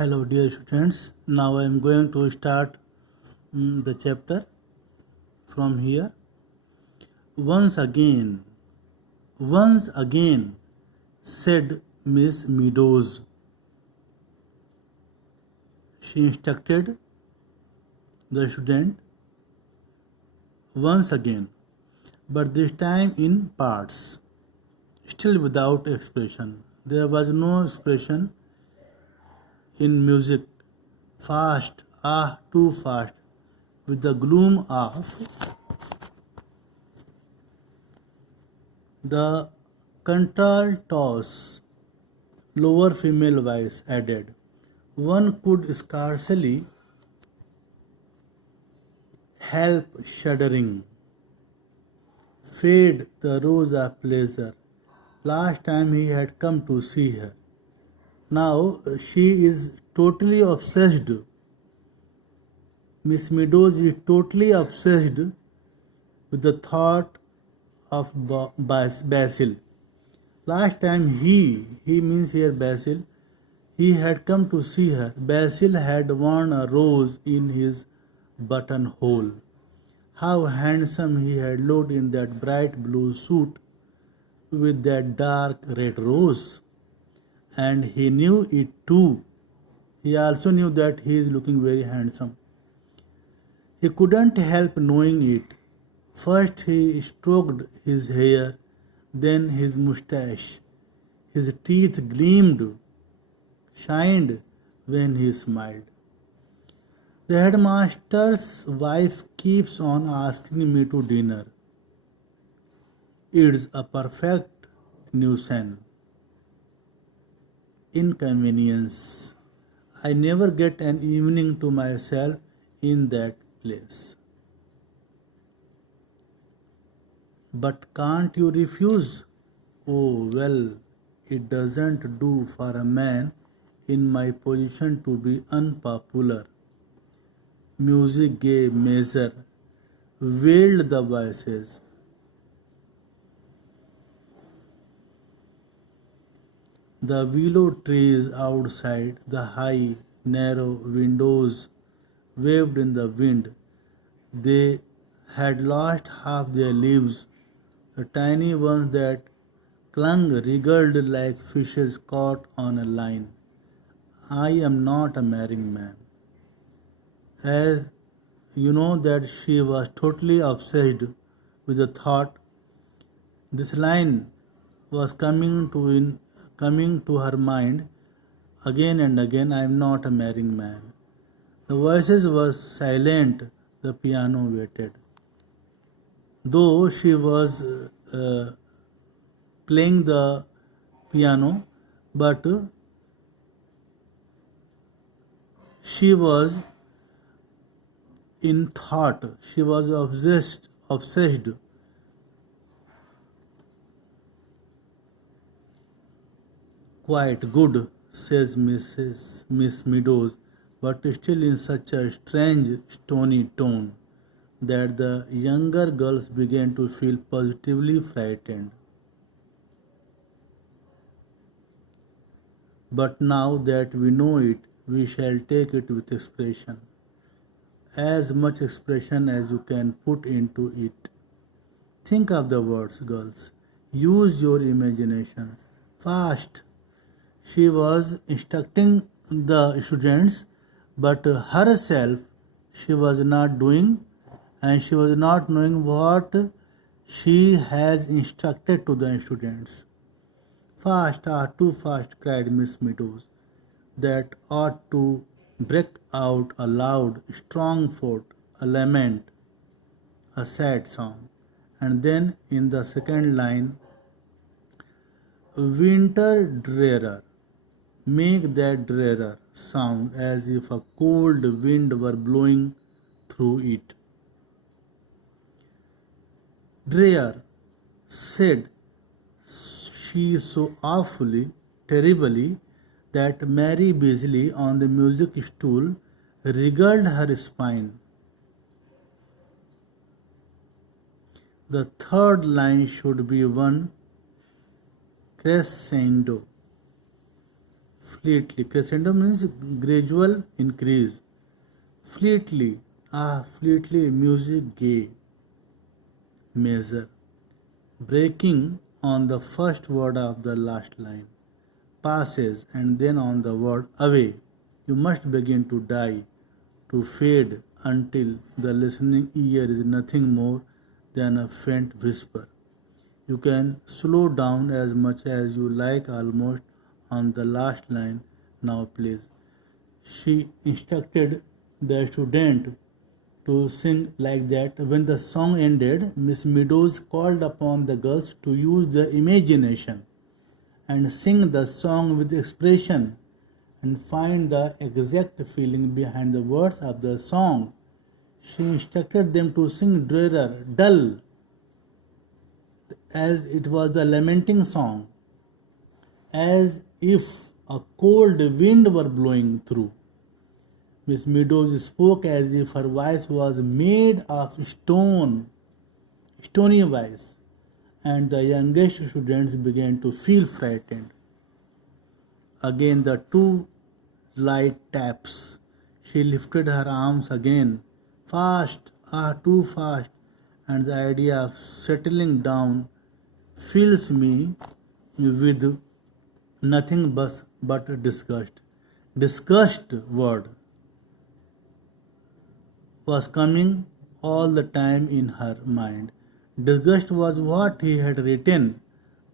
Hello, dear students. Now I am going to start the chapter from here. Once again, once again, said Miss Meadows. She instructed the student once again, but this time in parts, still without expression. There was no expression in music. Fast, too fast, with the gloom of the contralto's lower female voice added. One could scarcely help shuddering. Fade the rose of pleasure. Last time he had come to see her. Now she is totally obsessed. Miss Meadows is totally obsessed with the thought of Basil. Last time he means here Basil, he had come to see her. Basil had worn a rose in his buttonhole. How handsome he had looked in that bright blue suit with that dark red rose. And he knew it too. He also knew that he is looking very handsome. He couldn't help knowing it. First he stroked his hair, then his moustache. His teeth gleamed, shined when he smiled. The headmaster's wife keeps on asking me to dinner. It's a perfect nuisance. Inconvenience. I never get an evening to myself in that place. But can't you refuse? Oh, well, it doesn't do for a man in my position to be unpopular. Music gave measure, wailed the voices. The willow trees outside the high, narrow windows waved in the wind. They had lost half their leaves. The tiny ones that clung wriggled like fishes caught on a line. I am not a marrying man. As you know that she was totally obsessed with the thought. This line was coming to her mind again and again. I am not a marrying man. The voices were silent. The piano waited. Though she was playing the piano, but she was in thought. She was obsessed. Quite good, says Miss Meadows, but still in such a strange, stony tone that the younger girls began to feel positively frightened. But now that we know it, we shall take it with expression. As much expression as you can put into it. Think of the words, girls. Use your imaginations. Fast. She was instructing the students, but herself she was not doing, and she was not knowing what she has instructed to the students. Fast, too fast, cried Miss Meadows. That ought to break out a loud, strong thought, a lament, a sad song. And then in the second line, winter drearer, make that drearer sound as if a cold wind were blowing through it. Drear, said she so awfully, terribly, that Mary Beasley on the music stool wriggled her spine. The third line should be one crescendo. fleetly. Crescendo means gradual increase. Fleetly, fleetly, music gay, measure. Breaking on the first word of the last line. Passes and then on the word away. You must begin to die, to fade until the listening ear is nothing more than a faint whisper. You can slow down as much as you like almost on the last line. Now, please. She instructed the student to sing like that. When the song ended, Miss Meadows called upon the girls to use their imagination and sing the song with expression and find the exact feeling behind the words of the song. She instructed them to sing drearer, dull, as it was a lamenting song, as if a cold wind were blowing through. Miss Meadows spoke as if her voice was made of stone, stony voice, and the youngest students began to feel frightened. Again the two light taps. She lifted her arms again. Fast, too fast, and the idea of settling down fills me with nothing but disgust. Disgust word was coming all the time in her mind. Disgust was what he had written.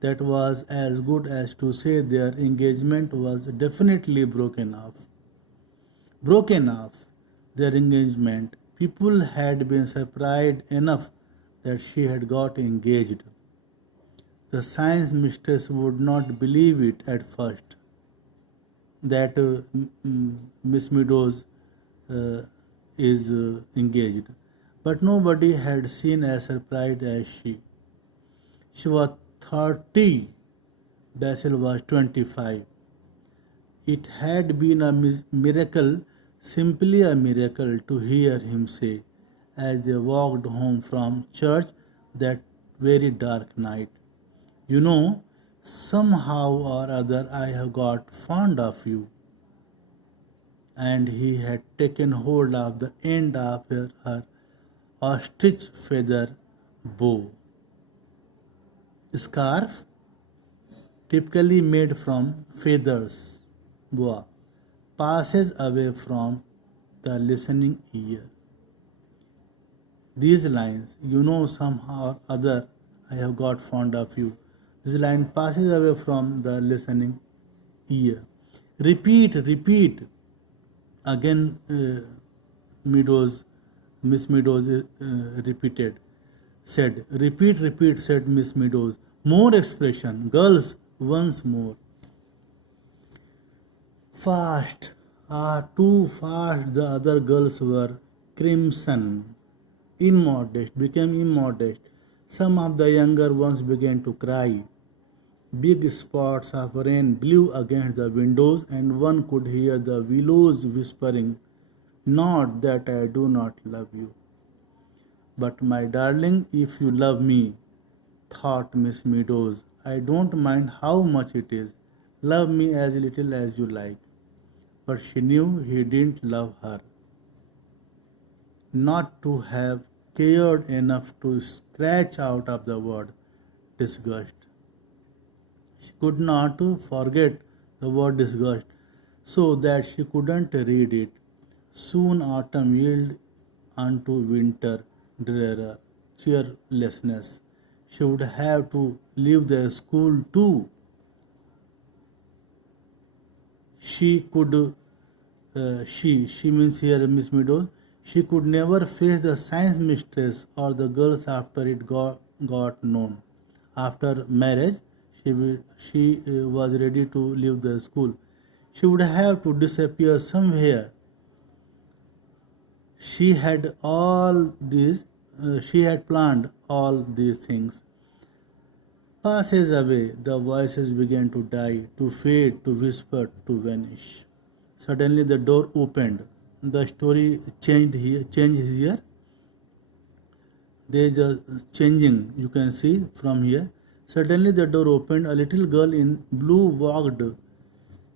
That was as good as to say their engagement was definitely broken off. Broken off their engagement. People had been surprised enough that she had got engaged. The science mistress would not believe it at first that Miss Meadows uh, is engaged. But nobody had seen as surprised as she. She was 30, Basil was 25. It had been a miracle, simply a miracle, to hear him say, as they walked home from church that very dark night, "You know, somehow or other I have got fond of you." And he had taken hold of the end of her ostrich feather bow. Scarf, typically made from feathers, boa, passes away from the listening ear. These lines, "You know, somehow or other I have got fond of you." This line passes away from the listening ear. Repeat, repeat. Again, Meadows, Miss Meadows repeated, said, "Repeat, repeat," said Miss Meadows. "More expression, girls, once more." Fast, too fast, the other girls were crimson. Immodest, became immodest. Some of the younger ones began to cry. Big spots of rain blew against the windows, and one could hear the willows whispering, "Not that I do not love you." "But, my darling, if you love me," thought Miss Meadows, "I don't mind how much it is. Love me as little as you like." But she knew he didn't love her. Not to have cared enough to scratch out of the word disgust. She could not forget the word disgust, so that she couldn't read it. Soon autumn yielded unto winter drear cheerlessness. She would have to leave the school too. She means here Miss Meadows, she could never face the science mistress or the girls after it got known. After marriage, she was ready to leave the school. She would have to disappear somewhere. She had all these, she had planned all these things. Passes away, the voices began to die, to fade, to whisper, to vanish. Suddenly the door opened. The story changed here. There is a changing, you can see from here. Suddenly the door opened. A little girl in blue walked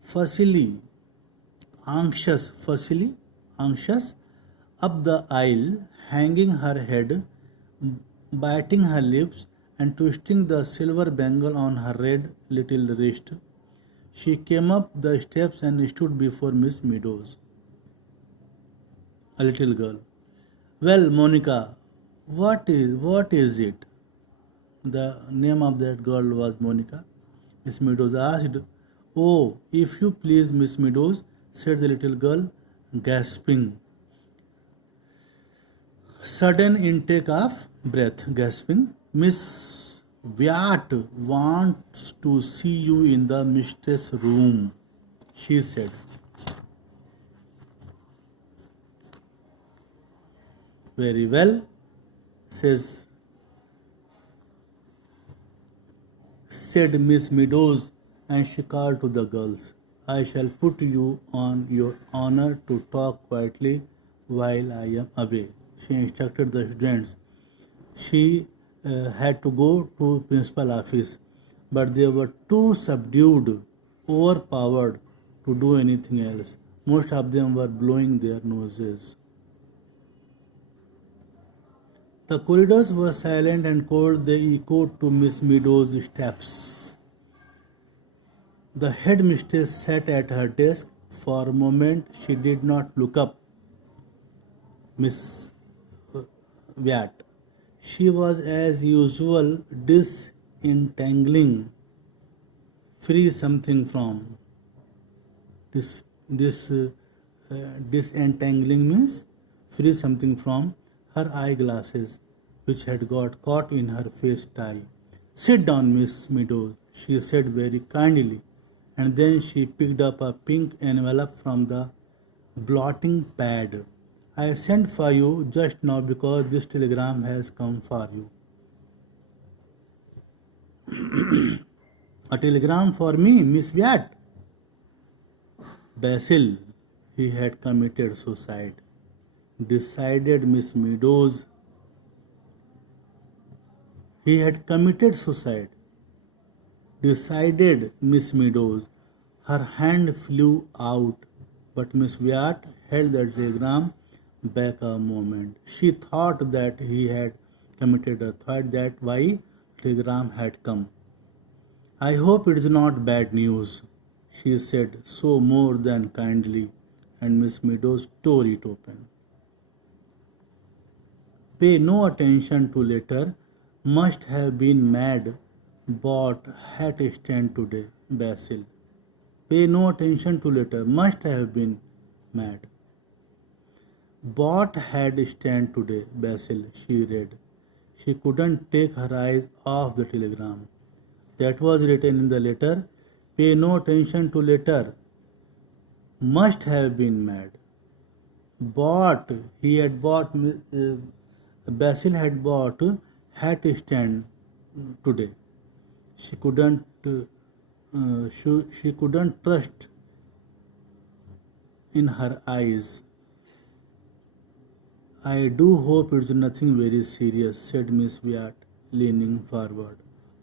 fussily, anxious, up the aisle, hanging her head, biting her lips, and twisting the silver bangle on her red little wrist. She came up the steps and stood before Miss Meadows, a little girl. Well, Monica, what is it? The name of that girl was Monica. Miss Meadows asked. Oh, if you please, Miss Meadows, said the little girl, gasping. Sudden intake of breath, gasping. Miss Wyatt wants to see you in the mistress room, she said. Very well, says said Miss Meadows, and she called to the girls. I shall put you on your honor to talk quietly while I am away. She instructed the students. She had to go to principal office, but they were too subdued, overpowered to do anything else. Most of them were blowing their noses. The corridors were silent and cold. They echoed to Miss Meadows' steps. The headmistress sat at her desk. For a moment she did not look up. Miss Wyatt. She was as usual disentangling, free something from. Disentangling means free something from her eyeglasses, which had got caught in her face tie. Sit down, Miss Meadows, she said very kindly, and then she picked up a pink envelope from the blotting pad. I sent for you just now because this telegram has come for you. A telegram for me, Miss Wyatt? Basil, he had committed suicide. Decided Miss Meadows. He had committed suicide. Decided Miss Meadows. Her hand flew out, but Miss Wyatt held the telegram back a moment. She thought that he had committed a thought that why telegram had come. I hope it is not bad news, she said so more than kindly, and Miss Meadows tore it open. Pay no attention to letter. Must have been mad. Bought hat stand today, Basil. Pay no attention to letter. Must have been mad. Bought had stand today, Basil, she read. She couldn't take her eyes off the telegram. That was written in the letter. Pay no attention to letter. Must have been mad. Bought, he had bought, Basil had bought hat stand today. She couldn't, she couldn't trust in her eyes. I do hope it's nothing very serious, said Miss Wyatt, leaning forward.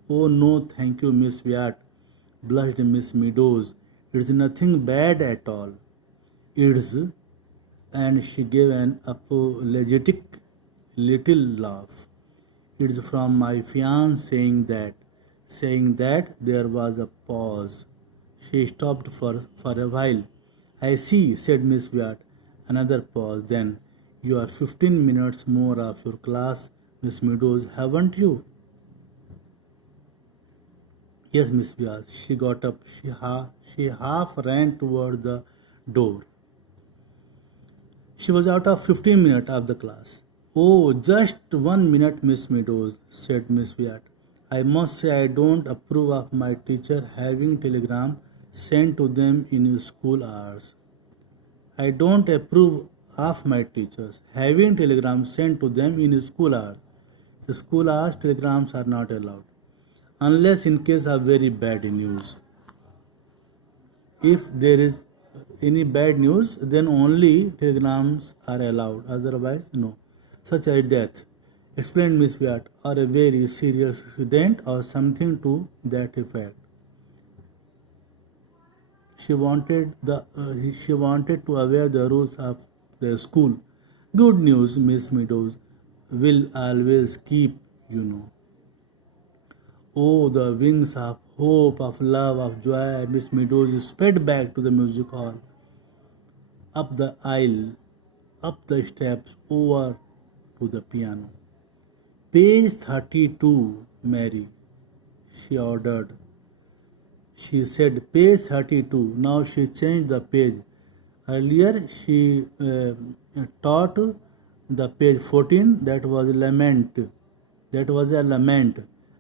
Oh no, thank you, Miss Wyatt, blushed Miss Meadows. It's nothing bad at all. It's, and she gave an apologetic little laugh. It's from my fiancé saying that there was a pause. She stopped for a while. I see, said Miss Wyatt. Another pause. Then, you are 15 minutes more of your class, Miss Meadows, haven't you? Yes, Miss Wyatt. She got up. She half ran toward the door. She was out of 15 minutes of the class. Oh, just 1 minute, Miss Meadows, said Miss Wyatt. I must say I don't approve of my teacher having telegram sent to them in school hours. I don't approve of my teachers having telegrams sent to them in school hours. In school hours, telegrams are not allowed, unless in case of very bad news. If there is any bad news, then only telegrams are allowed, otherwise no, such as death, explained Miss Wyatt, or a very serious accident or something to that effect. she wanted to aware the rules of the school. Good news, Miss Meadows will always keep, you know. Oh, the wings of hope, of love, of joy. Miss Meadows sped back to the music hall, up the aisle, up the steps, over to the piano. Page 32, Mary, she ordered. She said, page 32. Now she changed the page. Earlier she taught the page 14, that was lament. That was a lament.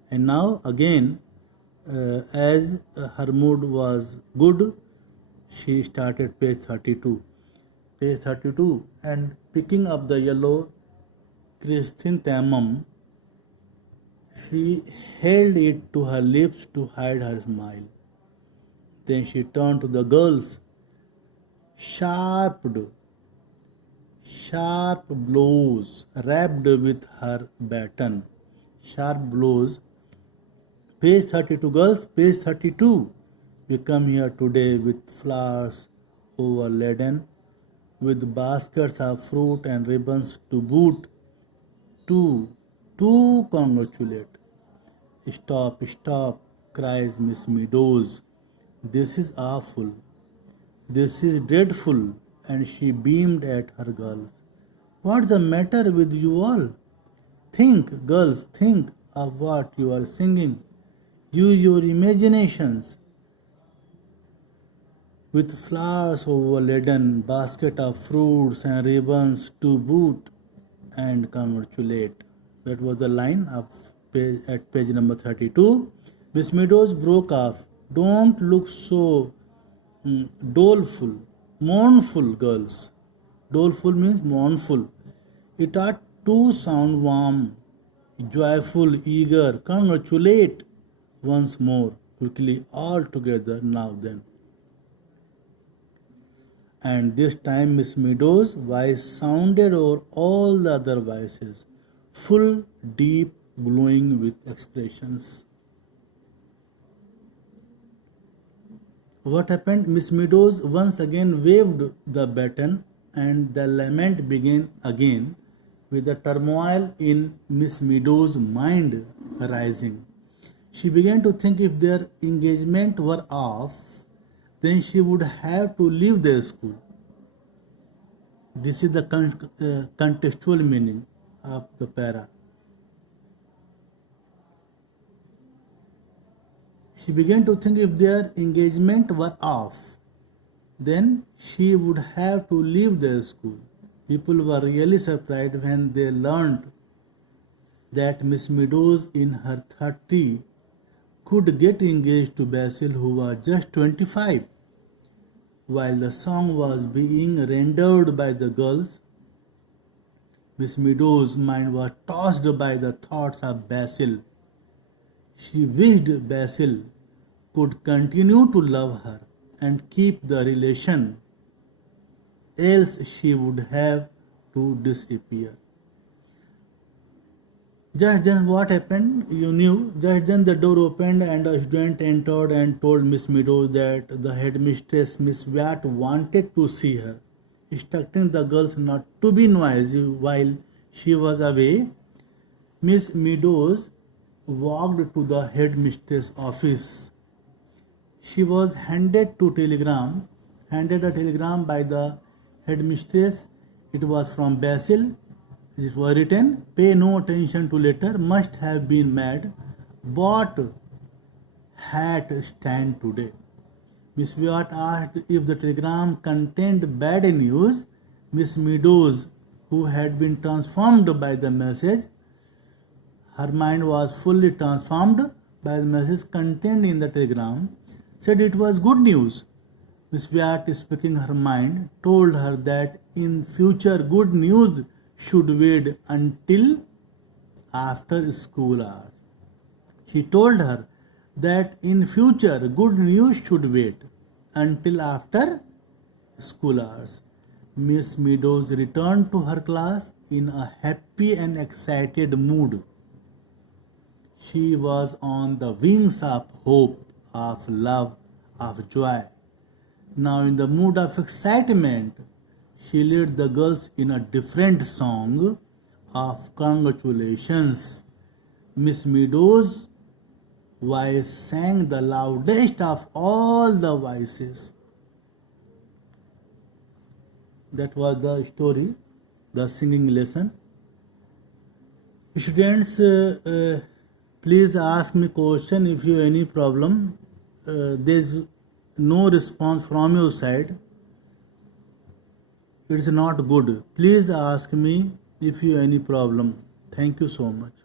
And now again, as her mood was good, she started page 32. Page 32, and picking up the yellow chrysanthemum, she held it to her lips to hide her smile. Then she turned to the girls. Sharp blows rapped with her baton. Sharp blows. Page 32, girls, page 32. We come here today with flowers overladen, with baskets of fruit and ribbons to boot. To congratulate. Stop, cries Miss Meadows. This is awful. This is dreadful. And she beamed at her girls. What's the matter with you all? Think, girls, think of what you are singing. Use your imaginations. With flowers overladen, basket of fruits and ribbons to boot, and congratulate. That was the line of at page number 32. Miss Meadows broke off. Don't look so doleful. Mournful, girls. Doleful means mournful. It ought to sound warm, joyful, eager. Congratulate once more, quickly, all together, now then. And this time Miss Meadows' voice sounded over all the other voices, full, deep, glowing with expressions. What happened? Miss Meadows once again waved the baton, and the lament began again, with the turmoil in Miss Meadows' mind rising. She began to think if their engagement were off, then she would have to leave the school. This is the contextual meaning of the para. She began to think if their engagement were off, then she would have to leave the school. People were really surprised when they learned that Miss Meadows in her 30s could get engaged to Basil, who was just 25. While the song was being rendered by the girls, Miss Meadows' mind was tossed by the thoughts of Basil. She wished Basil could continue to love her and keep the relation, else she would have to disappear. Just then what happened, you knew. Just then the door opened and a student entered and told Miss Meadows that the headmistress, Miss Wyatt, wanted to see her. Instructing the girls not to be noisy while she was away, Miss Meadows walked to the headmistress' office. She was handed a telegram by the headmistress. It was from Basil. It was written, pay no attention to letter, must have been mad, bought hat stand today. Miss Wyatt asked if the telegram contained bad news. Miss Meadows, who had been transformed by the message, her mind was fully transformed by the message contained in the telegram, said it was good news. Miss Wyatt, speaking her mind, told her that in future good news should wait until after school hours. She told her that in future good news should wait until after school hours. Miss Meadows returned to her class in a happy and excited mood. She was on the wings of hope, of love, of joy. Now, in the mood of excitement, she led the girls in a different song of congratulations. Miss Meadows' voice sang the loudest of all the voices. That was the story, the singing lesson. Students, please ask me question if you any problem. There is no response from your side. It's not good. Please ask me if you any problem. Thank you so much.